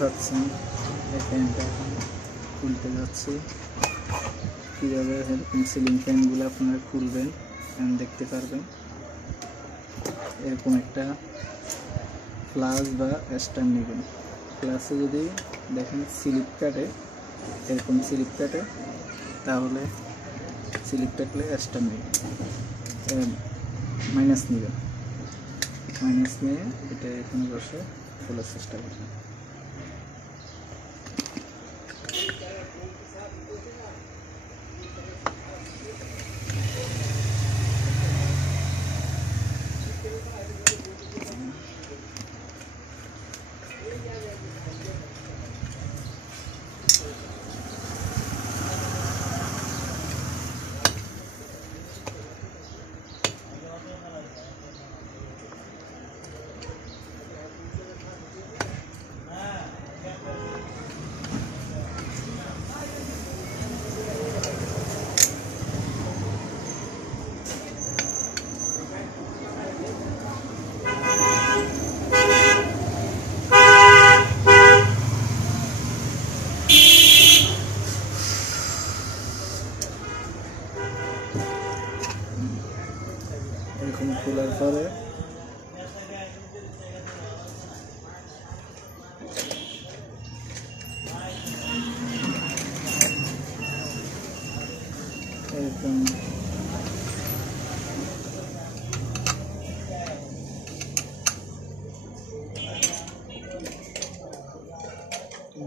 পাচ্ছেন এই ফ্যানটা এখন খুলতে যাচ্ছি। কীভাবে এরকম সিলিং ফ্যানগুলো আপনারা খুলবেন দেখতে পারবেন। এরকম একটা ফ্লাস বা স্ট্যান্ড নেবেন। ফ্লাসে যদি দেখেন স্লিপ কাটে, এরকম স্লিপ কাটে, তাহলে স্লিপ কাটলে স্ট্যান্ড নেবেন, মাইনাস নেবেন। মাইনাস নিয়ে এটা এখানে বসে খোলার চেষ্টা করবেন। এরকম খোলার পরে এরকম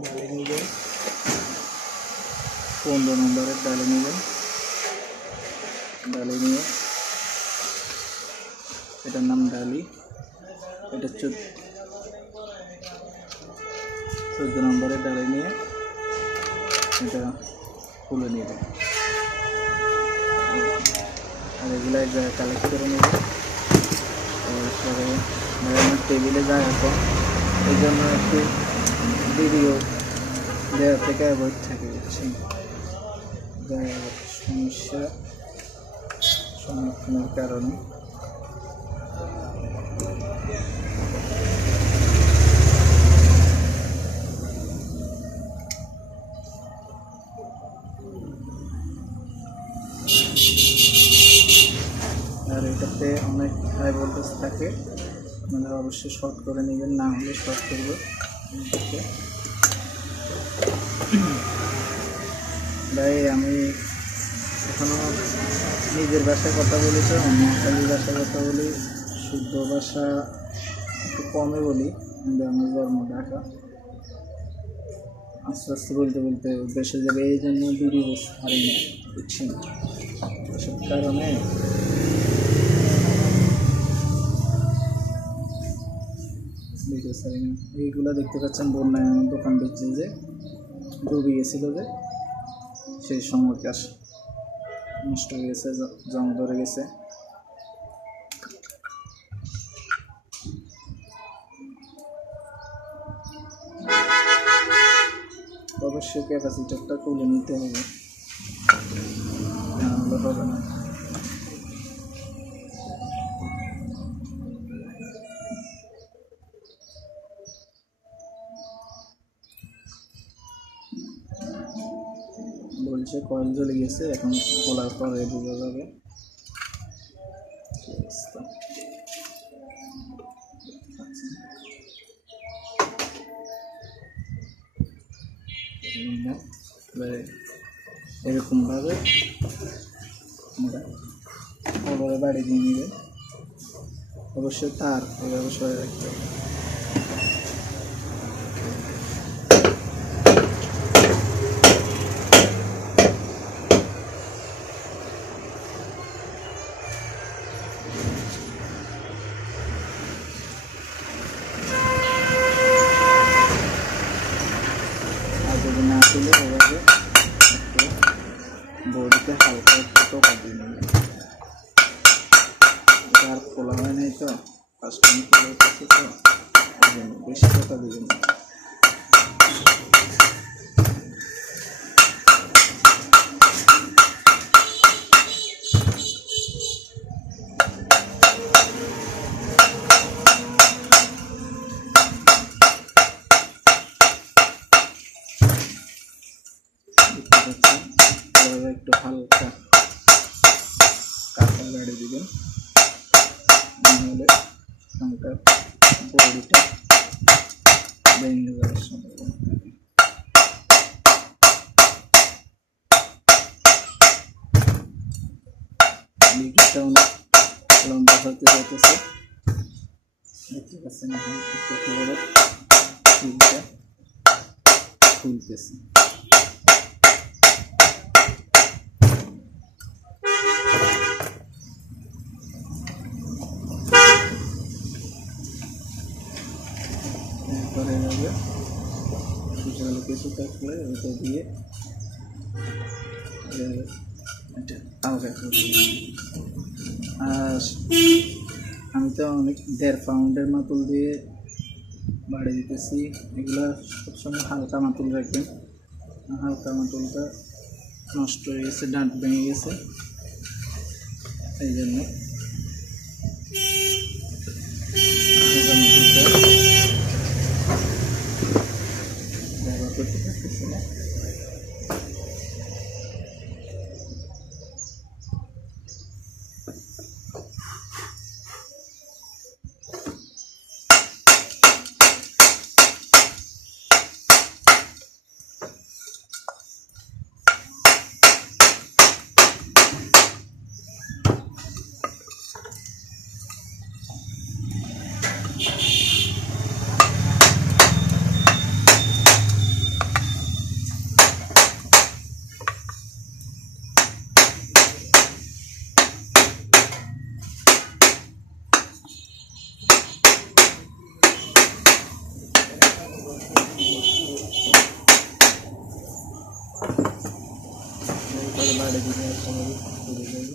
ডালি নেবেন, 15 নম্বরের ডালি নেবেন। ডালি নিয়ে এটার নাম ডালি, এটা 14 নম্বরের ডালি নিয়ে এটা খুলে নেবেন। আর এগুলো এক জায়গায় কালেক্ট করে নেবেন। তারপরে আমার টেবিলে যায় এখন, এই জন্য একটু ভিডিও দেওয়া থেকে অ্যাভয়েড থাকে, বুঝছেন, সমস্যা সম্মুখীনের কারণে। আর এটাতে অনেক হাই ভোল্টেজ থাকে, মানে অবশ্যই শর্ট করে নেবেন, না হলে শর্ট করবে। ভাই আমি এখনও নিজের ভাষায় কথা বলি, তো নোয়াখালীর ভাষায় কথা বলি, শুদ্ধ ভাষা একটু কমে বলি, কিন্তু আমার জন্ম ঢাকা। আস্তে আস্তে বলতে বলতে দেশে যাবে, এই জন্য ভিডিও ছাড়ি না, বুঝছেন। এসব কারণে ভিডিও ছাড়ি না। এইগুলো দেখতে পাচ্ছেন বন্যায় দোকান বেঁচে যে ডুবে গেছিলো, যে সেই সময় গ্যাস নষ্ট হয়ে গেছে, জং ধরে গেছে। অবশ্যই ক্যাপাসিটারটা তুলে নিতে হবে, নাহলে হবে না। বলছে কয়েল জ্বলে গেছে, এখন খোলার পরে বোঝা যাবে কি অবস্থা। এরকমভাবে আমরা ওভাবে বাড়ি দিয়ে নেবেন। অবশ্যই তার এভাবে সরে রাখতে হবে। আর যদি না তুলে ওভাবে বডিতে হালকা একটু টোকা দিয়ে নেবেন। এটা আর খোলা হয় নাই তো, ফার্স্ট টাইম খোলা হচ্ছে, তো বেশি টোকা দেবেন না। বাড়িয়ে দিবেন, নাহলে পাঙ্খার বডিটা ভেঙে যাওয়ার সম্ভাবনা থাকে। লিকুইডটা অনেক লম্বা হতে যাইতেছে, দেখতে পাচ্ছেন এখন একটু করে সিলটা খুলতেছে। এরপরে যাবে সুচালো কিছু থাকলে ওটা দিয়ে আলগা করে। আর আমি তো অনেক 1.5 পাউন্ডের মাতুল দিয়ে বাড়িয়ে দিতেছি। এগুলা সবসময় হালকা মাতুল রাখবেন, হালকা মাতুলটা নষ্ট হয়ে গেছে, ডাঁট ভেঙে গেছে, এই জন্য হালকা মাতুলটা ব্যবহার করতে পারতেছি না। বাড়ি দিলে সবাই ঘুরে যাবে।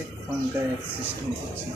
এক পাঙ্খা এক সিস্টেম করছে।